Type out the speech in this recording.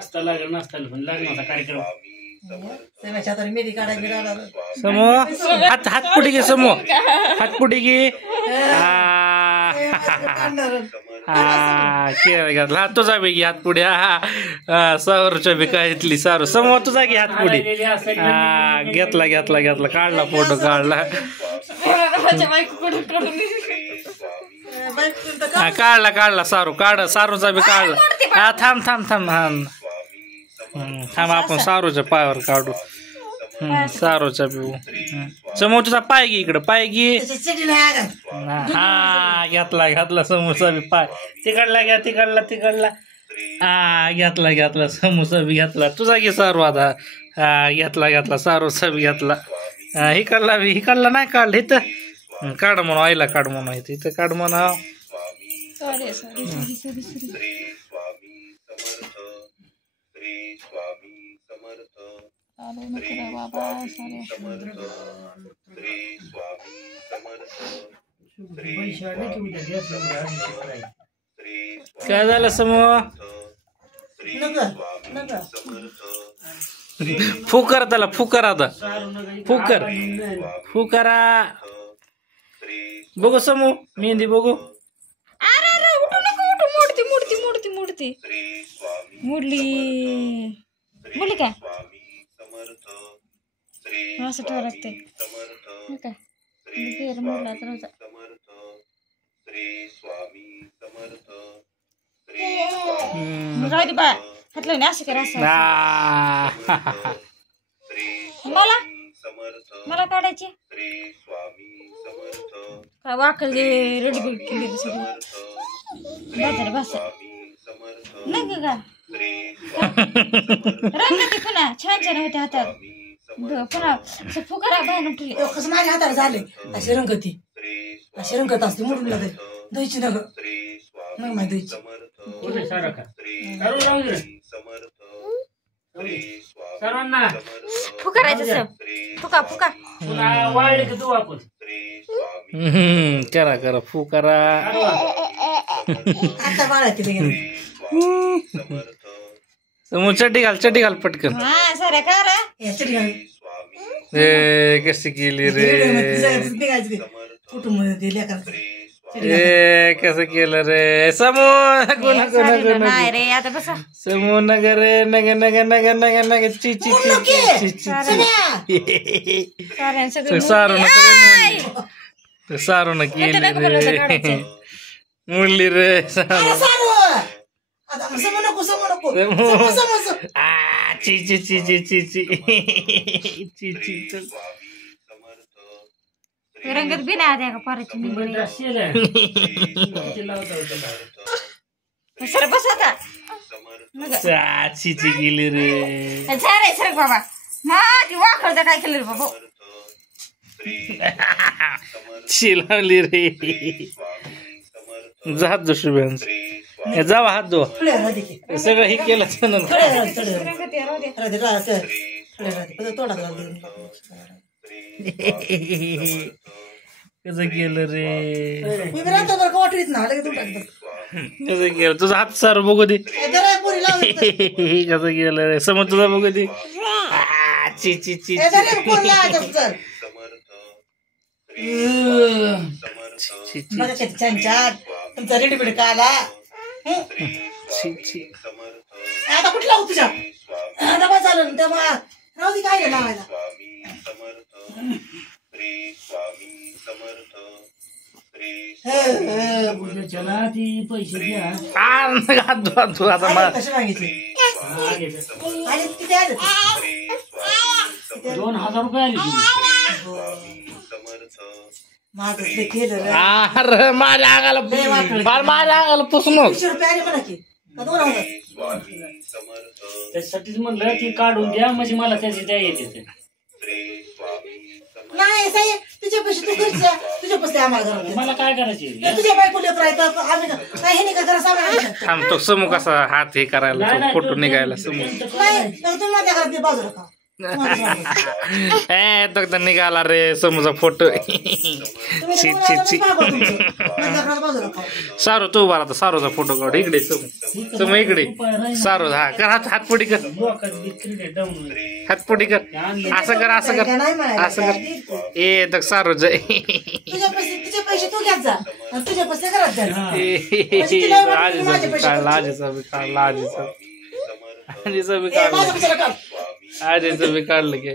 नाश्ता लागेल नाश्ता पण लग्नाचा कार्यक्रम सगळ्याच्या हाताने मेहंदी काढायची राहिला. समो हातपुडी घे समो हातपुडी घे घातला तुझा बी घे हातपुडी सावरच्या बी काय इथली सारू समो तुझा घे हातपुडी घेतला घेतला घेतला काढला फोटो काढला काढला काढला सारू काढ सारूचा बी काढला थांब थांब थांब थांब आपण सारूच्या पायावर काढू सारूच्या बी समोर तुझा पाय घे इकडं पाय घे हा घेतला घेतला समोरचा बी पाय तिकडला घ्या तिकडला तिकडला घेतला घेतला समोसा बी घेतला तुझा घे सारू आता घेतला घेतला सारूचा बी घेतला हिकडला नाही काढलं इथं काढ म्हणून आईला काढ म्हणून इथं काढ म्हणा काय झालं समूह फुकर त्याला फुकर आता फुकर फुकरा बघू समूह मेहंदी बघू मुडली काय असं ठेवा लागते काय मोडला तर राहू दे बा हातलं नाही असं करा मला मला काढायची काय वाकल रेडी केली सगळी बाजार भाषा नाही का रंग ते पुन्हा छान छान होते हातात पुन्हा फुकारा बाहेर उठली कसं माझ्या हाताला झाले असे रंगती असे रंगत असते मोडून लागते दहीची नग मग माहिती दहीची सर्वांना फुकारायचं फुका फुका वाळले की तू आपण करा करा फुकारा आता बाळा समोर चड्डी घाल पटकन हा साऱ्या करा कशी केली रे फोटो मध्ये दिल्या करते कसं केलं रे समोर कोणा कोणा कोणा नाही रे आता बसा समोर नगर रे नग नग नग नग नग ची ची ची सारून सारून केली रे मुरली रे ची ची ची ची ची ची ची ची रंगत बी नाही आल्या का पाराची सर बस आता चाचीची गेली रे झाले सर बाबा मा ती वाखळता काय केलं रे बाबा शिलावली रे जा हात दो शुभ्यांच जावा हात दो सगळं हे केलं कसं केलं रे कसं केलं तुझा हात सार बघू दे कसं केलं रे समोर तुझा बघू दे ची ची ची तुमचा रेडीमेड का आला आता कुठला हो तुझ्या डबा चालू तेव्हा राहू दे काय लावायला पैसे घ्या कशी मागितली किती आले 2000 रुपये आले माझं ते केलं अरे माझ्या अंगाला माझ्या अंगाला पुसू नको 200 रुपये आले म्हणा की का 2000 त्यासाठीच म्हणलं ती काढून द्या म्हणजे मला त्याची द्या येते नाही साहेब तुझ्या पैसे तू घरच्या तुझ्या पैसे आम्हाला घरात मला काय करायचे तुझ्या बायको लेकर आहे तर आम्ही काय हे नाही का घरा सांगा थांब तो समूह कसा हात हे करायला फोटो निघायला समूह नाही तुम्ही माझ्या घरात बाजूला का ए तर निघाला रे समोरचा फोटो ची ची ची सारू तू उभा राहता सारूचा फोटो काढ इकडे समोर इकडे सारू हा कर हातपुडी कर हातपुडी कर असं कर असं कर असं कर ए तर सारू जय तुझे पैसे तू घ्यात जा आणि तुझ्या पैसे घरात जा काढला आजीचा बी काढला आजीचा आजीचा बी काढलं आजीचं बी काढलं की